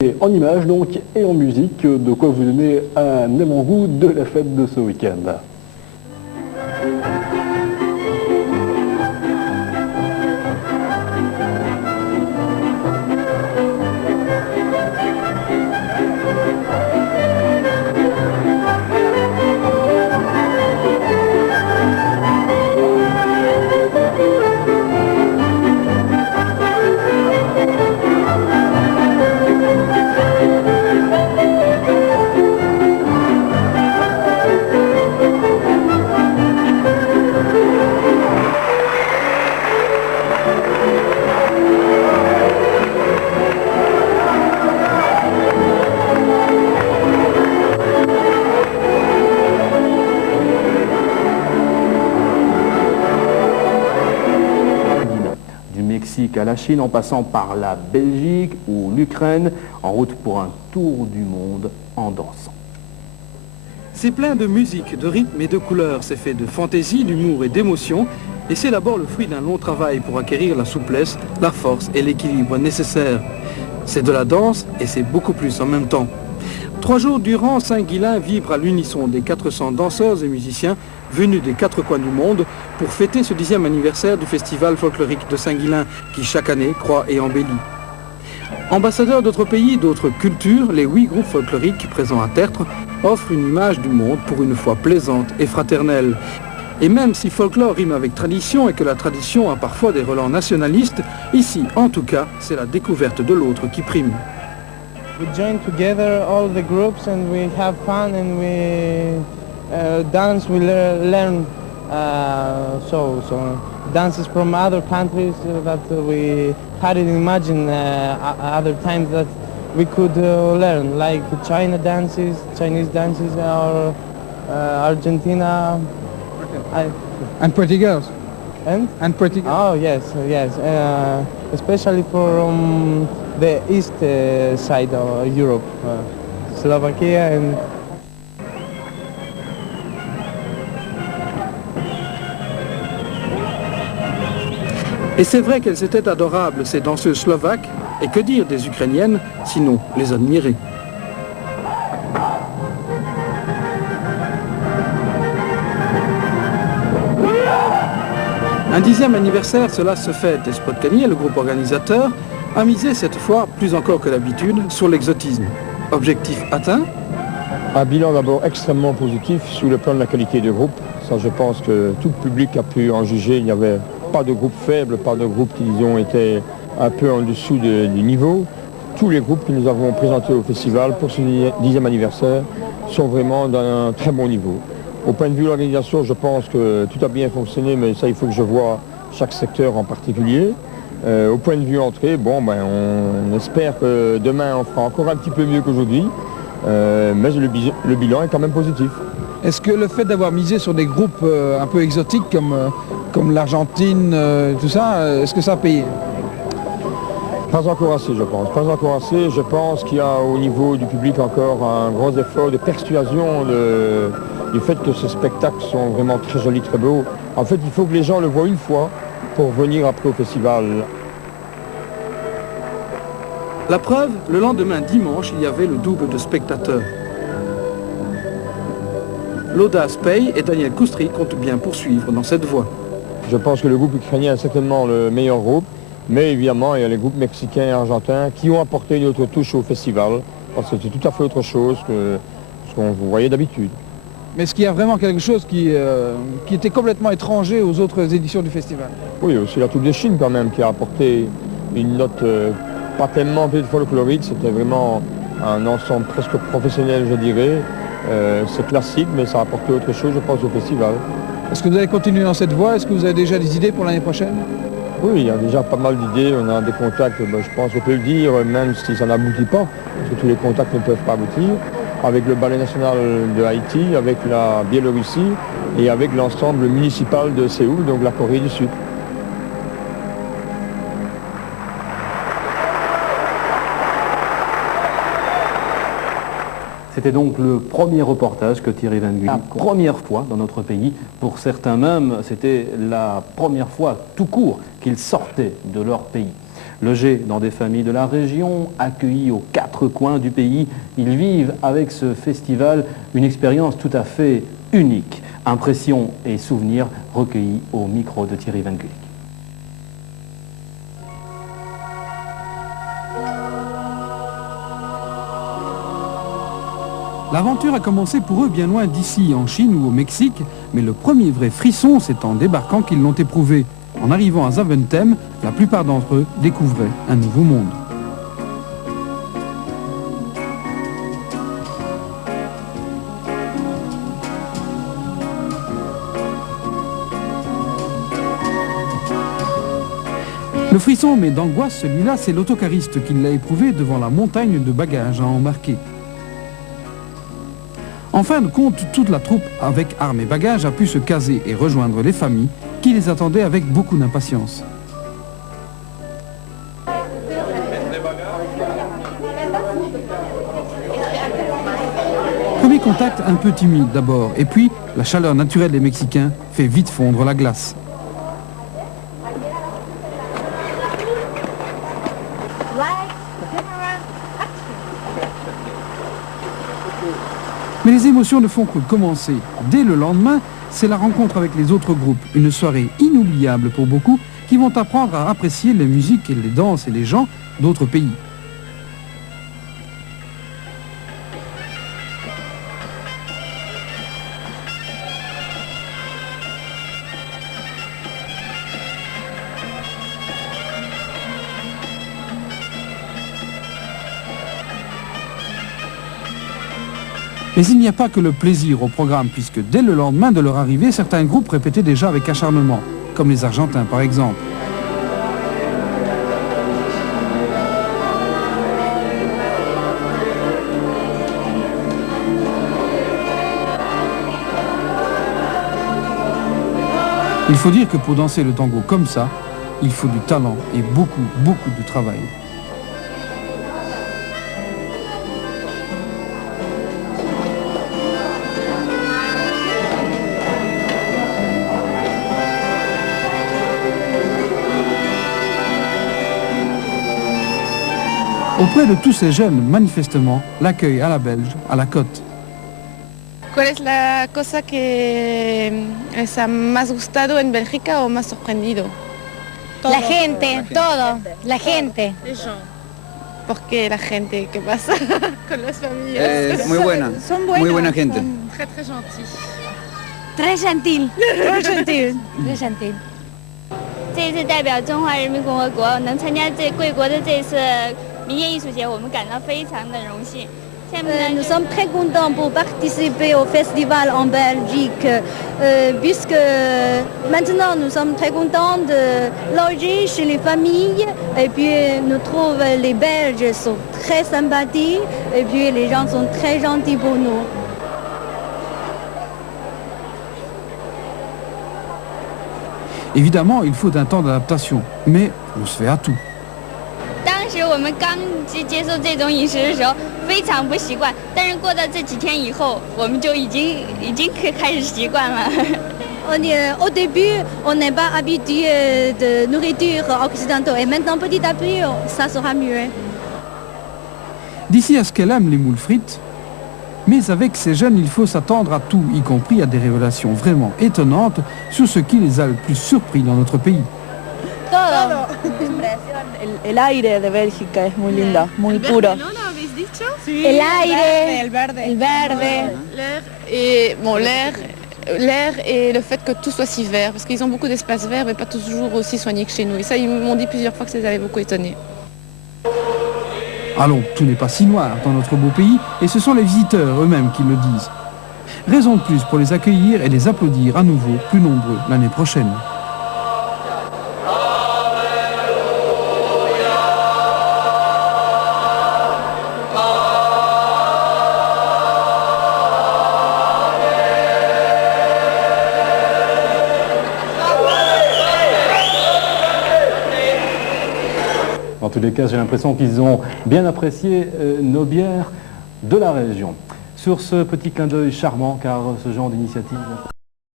Et en images donc et en musique, de quoi vous donner un avant-goût de la fête de ce week-end. À la Chine, en passant par la Belgique ou l'Ukraine, en route pour un tour du monde en dansant. C'est plein de musique, de rythme et de couleurs, c'est fait de fantaisie, d'humour et d'émotion, et c'est d'abord le fruit d'un long travail pour acquérir la souplesse, la force et l'équilibre nécessaires. C'est de la danse et c'est beaucoup plus en même temps. 3 jours durant, Saint-Guilain vibre à l'unisson des 400 danseurs et musiciens venus des 4 coins du monde pour fêter ce 10e anniversaire du festival folklorique de Saint-Guilain qui chaque année croît et embellit. Ambassadeurs d'autres pays, d'autres cultures, les 8 groupes folkloriques présents à Tertre offrent une image du monde pour une fois plaisante et fraternelle. Et même si folklore rime avec tradition et que la tradition a parfois des relents nationalistes, ici en tout cas c'est la découverte de l'autre qui prime. We join together all the groups and we have fun and we dance, we learn so dances from other countries that we hadn't imagined other times that we could learn, like Chinese dances or Argentina. And pretty girls. And pretty girls. Oh yes, especially from the east side of Europe, Slovakia and. Et c'est vrai qu'elles étaient adorables, ces danseuses slovaques, et que dire des Ukrainiennes, sinon les admirer. Un 10e anniversaire, cela se fête, et Spot Cagnier, le groupe organisateur, a misé cette fois, plus encore que d'habitude, sur l'exotisme. Objectif atteint? Un bilan d'abord extrêmement positif sur le plan de la qualité de groupe. Ça, je pense que tout le public a pu en juger. Il n'y avait pas de groupe faible, pas de groupe qui, disons, était un peu en dessous du niveau. Tous les groupes que nous avons présentés au festival pour ce 10e anniversaire sont vraiment d'un très bon niveau. Au point de vue de l'organisation, je pense que tout a bien fonctionné, mais ça, il faut que je vois chaque secteur en particulier. Au point de vue entrée, bon, on espère que demain, on fera encore un petit peu mieux qu'aujourd'hui, mais le bilan est quand même positif. Est-ce que le fait d'avoir misé sur des groupes un peu exotiques comme l'Argentine, tout ça, est-ce que ça a payé? Pas encore assez, je pense. Pas encore assez. Je pense qu'il y a au niveau du public encore un gros effort de persuasion du fait que ces spectacles sont vraiment très jolis, très beaux. En fait, il faut que les gens le voient une fois pour venir après au festival. La preuve, le lendemain dimanche, il y avait le double de spectateurs. L'audace paye et Daniel Koustri compte bien poursuivre dans cette voie. Je pense que le groupe ukrainien est certainement le meilleur groupe, mais évidemment il y a les groupes mexicains et argentins qui ont apporté une autre touche au festival, parce que c'est tout à fait autre chose que ce qu'on voyait d'habitude. Mais est-ce qu'il y a vraiment quelque chose qui était complètement étranger aux autres éditions du festival? Oui, aussi la Troupe de Chine quand même qui a apporté une note pas tellement folklorique, c'était vraiment un ensemble presque professionnel, je dirais. C'est classique, mais ça a apporté autre chose, je pense, au festival. Est-ce que vous allez continuer dans cette voie? Est-ce que vous avez déjà des idées pour l'année prochaine? Oui, il y a déjà pas mal d'idées, on a des contacts, je pense qu'on peut le dire, même si ça n'aboutit pas, parce que tous les contacts ne peuvent pas aboutir, avec le Ballet national de Haïti, avec la Biélorussie et avec l'ensemble municipal de Séoul, donc la Corée du Sud. C'était donc le premier reportage que Thierry Van Gulik, première fois dans notre pays. Pour certains même, c'était la première fois tout court qu'ils sortaient de leur pays. Logés dans des familles de la région, accueillis aux quatre coins du pays, ils vivent avec ce festival une expérience tout à fait unique. Impressions et souvenirs recueillis au micro de Thierry Van Gulik. L'aventure a commencé pour eux bien loin d'ici, en Chine ou au Mexique, mais le premier vrai frisson, c'est en débarquant qu'ils l'ont éprouvé. En arrivant à Zaventem, la plupart d'entre eux découvraient un nouveau monde. Le frisson, mais d'angoisse, celui-là, c'est l'autocariste qui l'a éprouvé devant la montagne de bagages à embarquer. En fin de compte, toute la troupe, avec armes et bagages, a pu se caser et rejoindre les familles qui les attendaient avec beaucoup d'impatience. Premier contact un peu timide d'abord, et puis la chaleur naturelle des Mexicains fait vite fondre la glace. Mais les émotions ne font que commencer. Dès le lendemain, c'est la rencontre avec les autres groupes, une soirée inoubliable pour beaucoup qui vont apprendre à apprécier les musiques et les danses et les gens d'autres pays. Mais il n'y a pas que le plaisir au programme, puisque dès le lendemain de leur arrivée, certains groupes répétaient déjà avec acharnement, comme les Argentins par exemple. Il faut dire que pour danser le tango comme ça, il faut du talent et beaucoup de travail. Auprès de tous ces jeunes, manifestement, l'accueil à la belge, à la côte. ¿Cuál es la cosa que les ha más gustado en Bélgica o más sorprendido? La gente, todo, la gente. ¿Por qué la gente? ¿Qué pasa con las familias? Muy buena, Son buenos. muy buena gente. Très très gentils. Très gentil. Très gentil. Très gentil. 这一次代表中华人民共和国能参加贵国的这次民间艺术节，我们感到非常的荣幸。 Nous sommes très contents pour participer au festival en Belgique, puisque maintenant nous sommes très contents de loger chez les familles, et puis nous trouvons les Belges sont très sympathiques, et puis les gens sont très gentils pour nous. Évidemment, il faut un temps d'adaptation, mais on se fait à tout. 当时我们刚接受这种饮食的时候，非常不习惯，但是过到这几天以后，我们就已经开始习惯了。Au début, on n'est pas habitué de nourriture occidentale, et maintenant petit à petit, ça sera mieux. D'ici à ce qu'elle aime les moules frites, mais avec ces jeunes, il faut s'attendre à tout, y compris à des révélations vraiment étonnantes sur ce qui les a le plus surpris dans notre pays. Todo. El aire de Bélgica es muy linda, muy puro. El aire, el verde. L'air et le fait que tout soit si vert, parce qu'ils ont beaucoup d'espaces verts, mais pas toujours aussi soignés que chez nous. Et ça, ils m'ont dit plusieurs fois que ça les avait beaucoup étonnés. Allons, tout n'est pas si noir dans notre beau pays, et ce sont les visiteurs eux-mêmes qui le disent. Raison de plus pour les accueillir et les applaudir à nouveau, plus nombreux l'année prochaine. En tous les cas, j'ai l'impression qu'ils ont bien apprécié nos bières de la région. Sur ce petit clin d'œil charmant, car ce genre d'initiative...